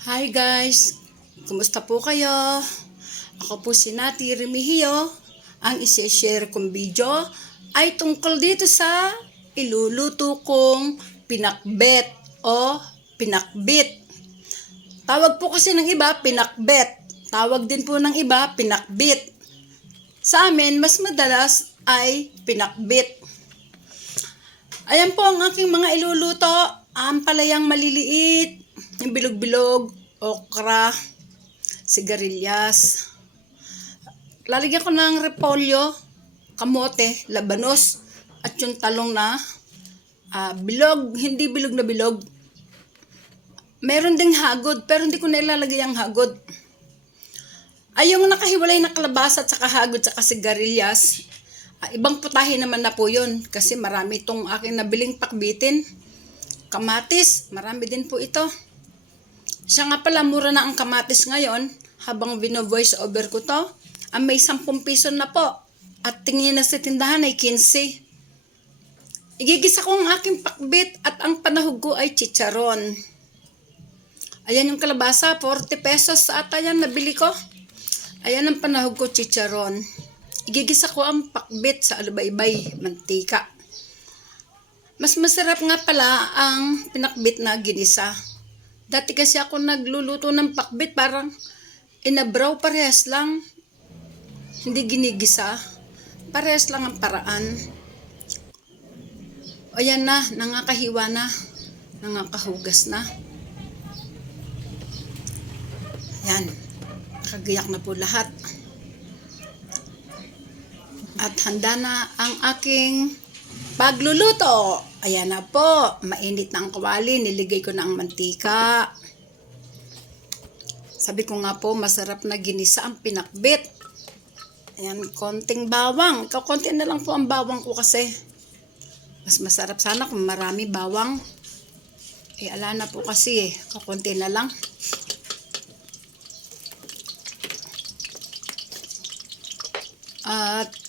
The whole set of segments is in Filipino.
Hi guys! Kumusta po kayo? Ako po si Nati Remigio. Ang isi-share kong video ay tungkol dito sa iluluto kong pinakbet o pinakbit. Tawag po kasi ng iba, pinakbet. Tawag din po ng iba, pinakbit. Sa amin, mas madalas ay pinakbit. Ayan po ang aking mga iluluto. Ang palayang maliliit, yung bilog-bilog, okra, sigarilyas. Lalagyan ko ng repolyo, kamote, labanos, at yung talong na ah, bilog, hindi bilog na bilog. Meron ding hagod, pero hindi ko na ilalagay ang hagod. Ay, yung nakahiwalay na kalabasa at saka hagod at saka sigarilyas, ah, ibang putahe naman na po yun kasi marami itong aking nabiling pakbitin. Kamatis, marami din po ito. Siya nga pala, mura na ang kamatis ngayon habang vino-voice over ko to. Ang may 10 piso na po. At tingin na sa tindahan ay 15. Igigisa ko ang aking pakbit at ang panahog ko ay chicharon. Ayan yung kalabasa, 40 pesos ata yan, nabili ko. Ayan ang panahog ko, chicharon. Igigisa ko ang pakbit sa alubaybay, mantika. Mas masarap nga pala ang pinakbit na ginisa. Dati kasi ako nagluluto ng pakbit, parang inabraw parehas lang. Hindi ginigisa. Parehas lang ang paraan. O yan na, nangakahiwa na. Nangakahugas na. Yan. Nakagayak na po lahat. At handa na ang aking pagluluto. Ayan na po. Mainit na ang kawali. Niligay ko na ang mantika. Sabi ko nga po, masarap na ginisa ang pinakbit. Ayan, konting bawang. Kakunti na lang po ang bawang ko kasi. Mas masarap sana kung marami bawang. Eh, ala na po kasi eh. Kakunti na lang. At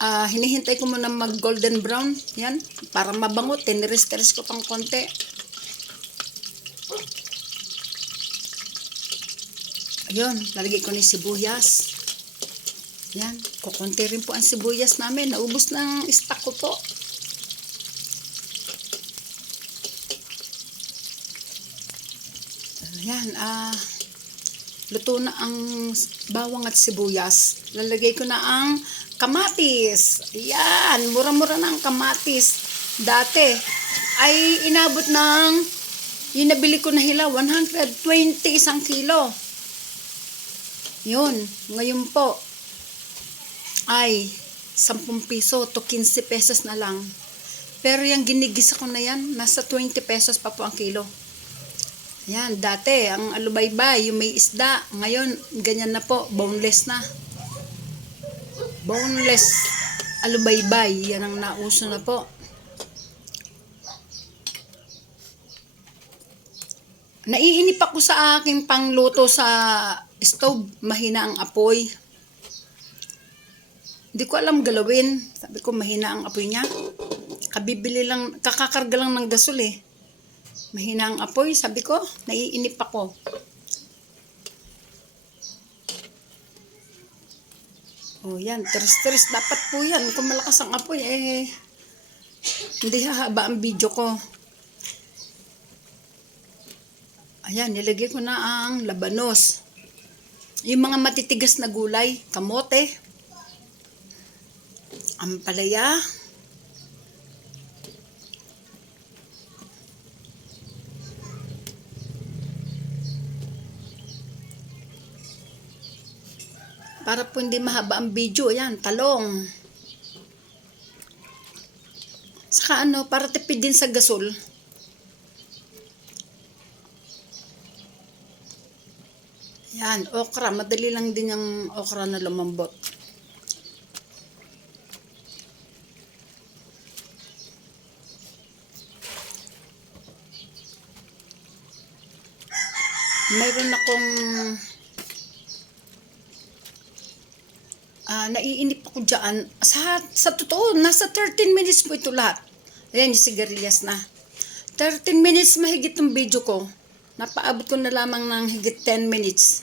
ah, hinihintay ko muna mag golden brown. Yan. Para mabango. Tiniris-tiris ko pang konti. Ayun. Lalagay ko ni sibuyas. Yan. Kukunti rin po ang sibuyas namin. Naubos na ang stock ko po. Ayan. Ah, luto na ang bawang at sibuyas. Lalagay ko na ang kamatis. Ayan, mura-mura na ang kamatis. Dati, ay inabot ng, yung nabili ko na hilaw, 120 isang kilo. Yun, ngayon po, ay 10 piso to 15 pesos na lang. Pero yung ginigisa ko na yan, nasa 20 pesos pa po ang kilo. Yan, dati, ang alubaybay, yung may isda. Ngayon, ganyan na po, boneless na. Boneless alubaybay, yan ang nauso na po. Naiinip ako sa aking pangluto sa stove. Mahina ang apoy. Hindi ko alam galawin. Sabi ko, mahina ang apoy niya. Kabibili lang, kakakarga lang ng gasol eh. Mahina ang apoy, sabi ko, naiinip ako. Oh, yan, teres-teres. Dapat po yan. Kung malakas ang apoy, eh, hindi hahaba ang video ko. Ayan, nilagay ko na ang labanos. Yung mga matitigas na gulay, kamote, ampalaya, Para po hindi mahaba ang video, yan, talong. Saka ano, para tipid din sa gasol. Yan, okra. Madali lang din yung okra na lumambot. Mayroon akong Ah, naiinip ako dyan. Sa, sa totoo, nasa 13 minutes po ito lahat. Ayan, yung sigarilyas na. 13 minutes mahigit ng video ko. Napaabot ko na lamang ng higit 10 minutes.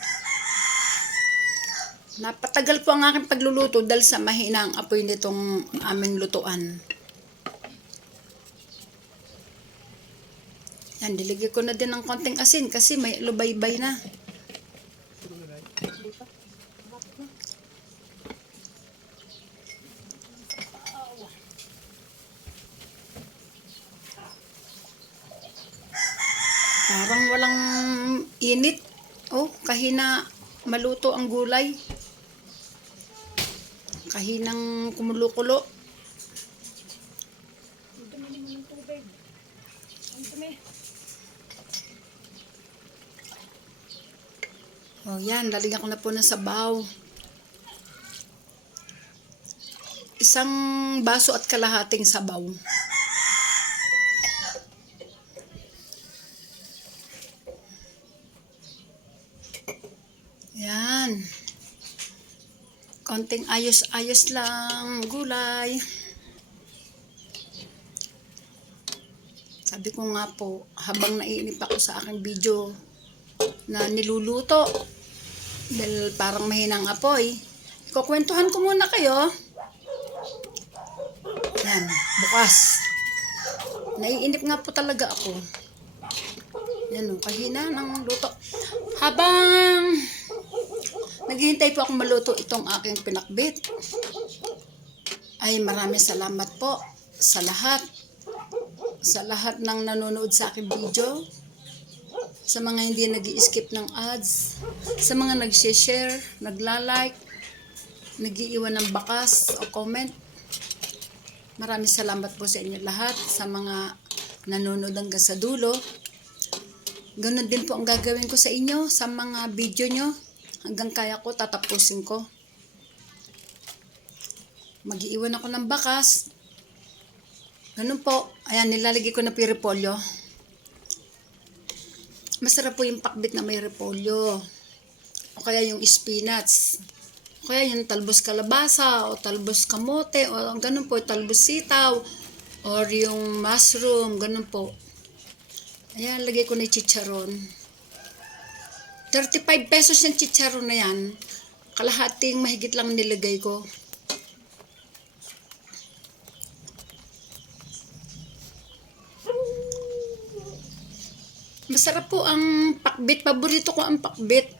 Napatagal po ang aking pagluluto dahil sa mahina ang apoy nitong aming lutuan. Yan, diligyan ko na din ng konting asin kasi may lubaybay na. Parang walang init. Oh, kahina maluto ang gulay. Kahinang kumulo-kulo. Oh, yan. Lalagyan ko na po ng sabaw. Isang baso at kalahating sabaw. Yan. Konting ayos-ayos lang, gulay. Sabi ko nga po, habang naiinip ako sa aking video na niluluto, dahil parang mahinang apoy, ikukwentuhan ko muna kayo. Yan, bukas. Naiinip nga po talaga ako. Yan o, kahina ng luto. Habang naghihintay po akong maluto itong aking pinakbit, ay maraming salamat po sa lahat. Sa lahat ng nanonood sa aking video. Sa mga hindi nag skip ng ads. Sa mga nag-share, nagla-like, nag-iiwan ng bakas o comment. Maraming salamat po sa inyo lahat, sa mga nanonood hanggang sa dulo. Ganon din po ang gagawin ko sa inyo, sa mga video nyo. Hanggang kaya ko, tatapusin ko. Mag-iiwan ako ng bakas. Ganun po. Ayan, nilalagay ko na po yung repolyo. Masarap po yung pakbit na may repolyo. O kaya yung spinach. O kaya yung talbos kalabasa o talbos kamote o ganun po, talbos sitaw or yung mushroom, ganun po. Ayan, lagay ko na yung chicharon. 35 pesos yung chicharon na yan. Kalahating mahigit lang nilagay ko. Masarap po ang pakbit. Paborito ko ang pakbit.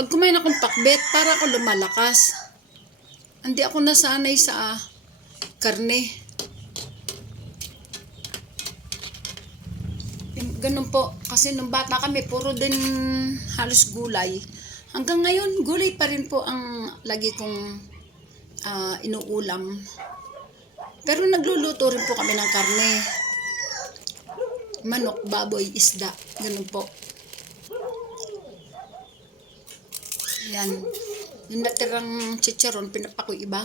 Pag kumain akong pakbit, para ako lumalakas. Hindi ako nasanay sa karne. Ganun po. Kasi nung bata kami, puro din halos gulay. Hanggang ngayon, gulay pa rin po ang lagi kong ah, inuulam. Pero nagluluto rin po kami ng karne. Manok, baboy, isda. Ganun po. Yan. Yung natirang chicharon, pinapakoy iba.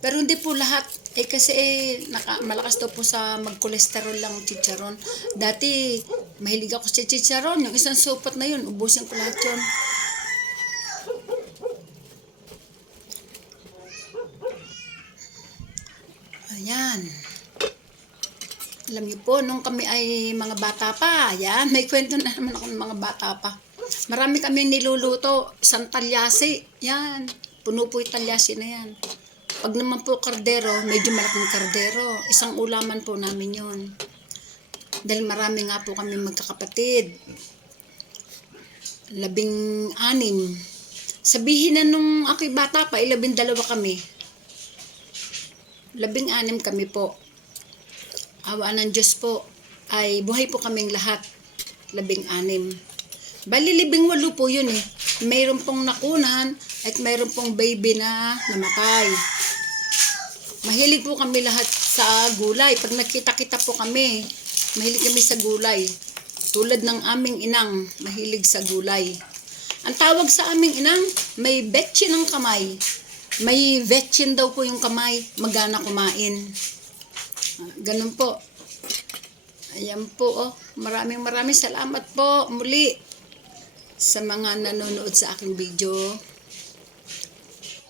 Pero hindi po lahat. Eh kasi eh, naka, malakas daw po sa mag-cholesterol lang ang chicharon. Dati, mahilig ako sa chicharon. Yung isang supot na yun, ubusin ko lahat yun. Ayan. Alam niyo po, nung kami ay mga bata pa, yan, may kwento na naman ako ng mga bata pa. Marami kami niluluto, isang talyasi, yan, puno po yung talyasi na yan. Pag naman po kardero, medyo malaking kardero, isang ulaman po namin yon. Dahil marami nga po kami magkakapatid. Labing anim. Sabihin na nung ako'y bata pa, ilabing dalawa kami. Labing anim kami po awa ng Diyos po, ay buhay po kaming lahat. Labing anim. Bali, libing walo po yun eh. Mayroon pong nakunan at mayroon pong baby na namatay. Mahilig po kami lahat sa gulay. Pag nakita-kita po kami, mahilig kami sa gulay. Tulad ng aming inang, mahilig sa gulay. Ang tawag sa aming inang, may betchin ng kamay. May vetchin daw po yung kamay, magana kumain. Ah, Ganun po. Ayan po, oh. Maraming maraming salamat po muli sa mga nanonood sa aking video.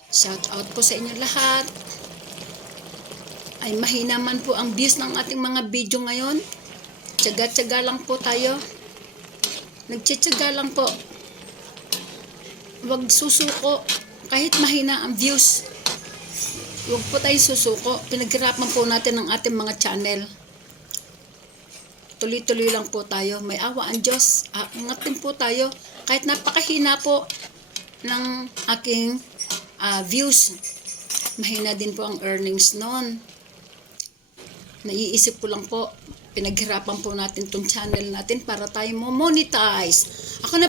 Shout out po sa inyo lahat. Ay mahina man po ang views ng ating mga video ngayon. Tsaga-tsaga lang po tayo. Nagtsitsaga lang po. Huwag susuko. Kahit mahina ang views. Huwag po tayong susuko. Pinaghirapan po natin ang ating mga channel. Tuloy-tuloy lang po tayo. May awa ang Diyos. Ah, Ingatin po tayo. Kahit napakahina po ng aking ah, views. Mahina din po ang earnings noon. Naiisip ko lang po, pinaghirapan po natin tong channel natin para tayo mo monetize. Ako na